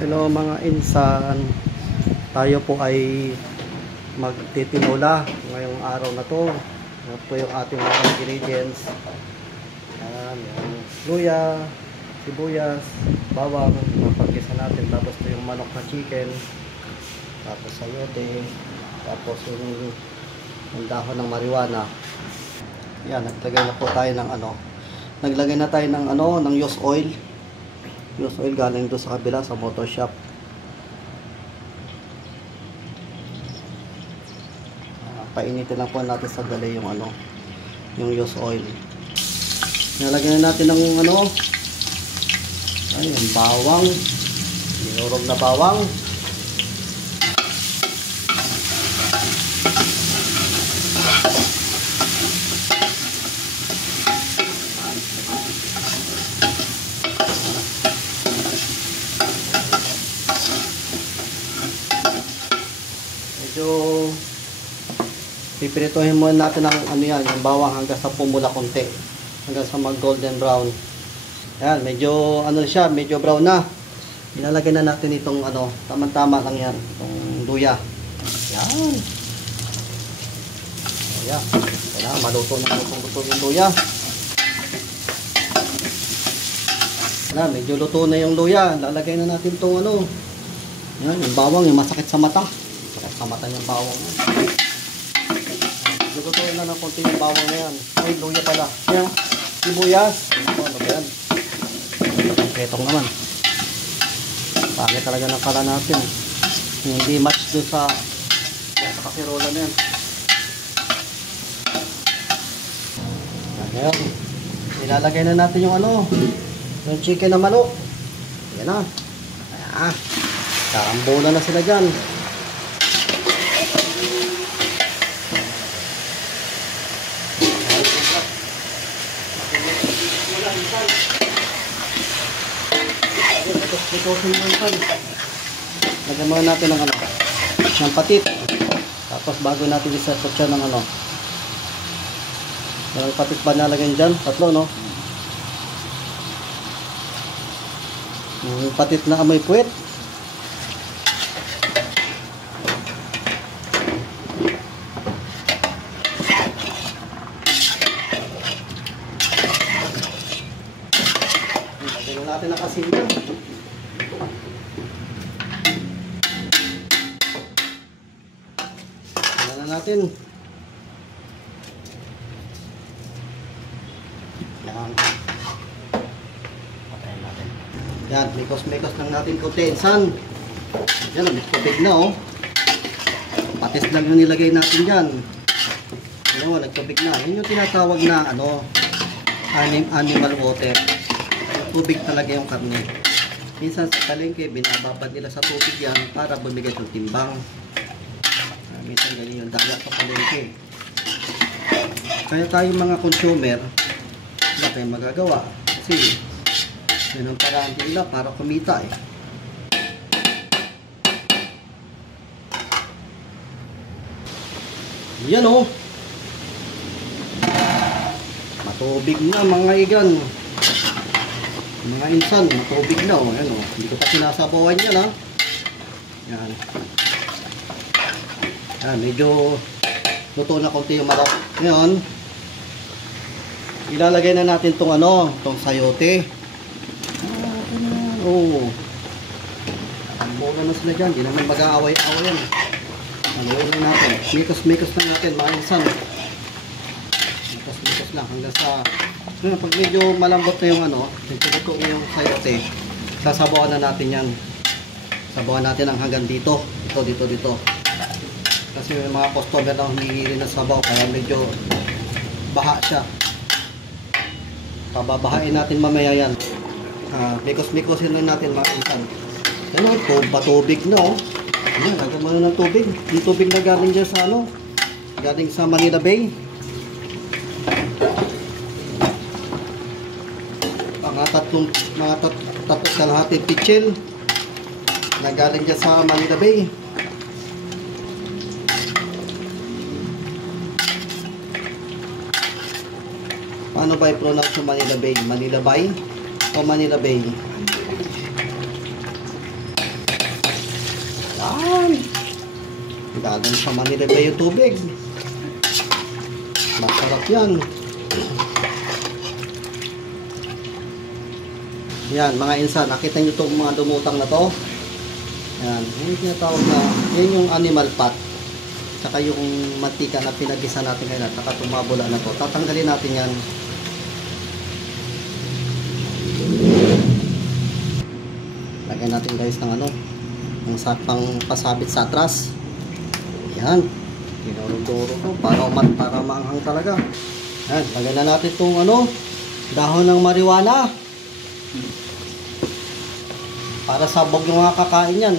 Hello mga insan, tayo po ay magtitinola ngayong araw na to. Yan po yung ating mga ingredients. Yan, yung luya, sibuyas, bawang, mapagkisa natin. Tapos ito yung manok na chicken, tapos sayote, tapos yung dahon ng marijuana. Yan, naglagay na po tayo ng naglagay na tayo ng ng used oil. Used oil galing doon sa kabila sa motor shop. Painitin lang po natin sa dali yung yung used oil. Nalagyan na natin ng yung bawang, dinurog na bawang. Medyo pipirituhin muna natin ang yung bawang hanggang sa pumula konti, hanggang sa mag golden brown. Ayan, medyo siya, medyo brown na. Ilalagay na natin itong tamang-tama lang yan, itong luya. Ayan. Ayan. Kailangan maluto na yung luya. Ayan, medyo luto na yung luya. Lalagay na natin itong yan, yung bawang, yung masakit sa mata. Masakit sa mata yung bawang. Lutuin na ng konti yung bawang na yan. Ay, luya pala. Yan, sibuyas. Ano ba yan? Ketong naman. Pangit talaga ng kala natin. Hindi match dun sa kasirola na yan. Ayan. Ilalagay na natin yung yung chicken na manok. Ayan na. Ayan. Karambola na sila dyan. Lagyan muna natin ng patit. Tapos bago natin isasot siya ng yung patit ba nalagyan dyan? Tatlo, no? Yung patit na amoy puwet. Lagyan natin ng asin dyan. Natin. Yan. Patayin natin. Yan, mikos-mikos lang natin kutinsan. Yan, nagtubig na Patis lang yung nilagay natin dyan. Nagtubig na. Yun yung tinatawag na animal water. Tubig talaga yung karne. Minsan sa palengke, binababad nila sa tubig yan para bumigay yung timbang. Minsan ganyan yung dagat sa palengke. Kaya tayo mga consumer, wala tayong magagawa. Kasi yun ang paraan nila para kumita Yan matubig na mga igan. Mga insan, matubig na Ayan hindi ko pa sinasabawan yan Yan. Yan, medyo luto na konti yung manok. Ngayon, ilalagay na natin tong sayote. Ang bola na sila dyan. Hindi naman mag-aaway-aaway yan. Haluin na natin. Mikos-mikos na natin, mga insan. Mikos-mikos lang hanggang sa pag medyo malambot na yung nagtututo yung sayote, sasabawan na natin yan. Sabawan natin ang hanggang dito. Dito. Kasi may mga customer na humihirin ng sabaw kaya medyo baha siya. Pababahain natin mamaya yan. Mikos-mikosin lang natin mga insan. Yan patubig na Ayan, lagyan mo na ng tubig. Yung tubig na galing dyan sa galing sa Manila Bay. Mga tatlong kalahating pitchel na galing dyan sa Manila Bay. Paano ba i-pronounce yung Manila Bay? Manila Bay o Manila Bay? Yan. Gagan sa Manila pa yung tubig. Masarap yan. Yan, mga insan. Nakita nyo itong mga dumutang na to? Yan. Yung tinatawag na, yan yung animal fat. Tsaka yung mantika na pinagisa natin ngayon at saka tumabula na to. Tatanggalin natin yan. Lagyan natin guys ng ano, ng pang pasabit sa atras. Yan. Tinurong-turo to para maanghang talaga. Yan. Lagyan na natin itong ano, dahon ng marijuana. Para sabog yung mga kakain yan.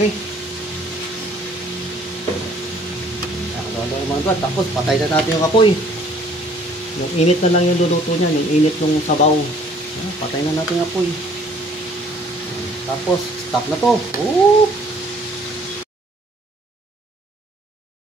Okay. Tapos patay na natin yung apoy. Yung init na lang yung luluto niya, yung init ng sabaw. Patay na natin yung apoy. Tapos stop na to. Oh!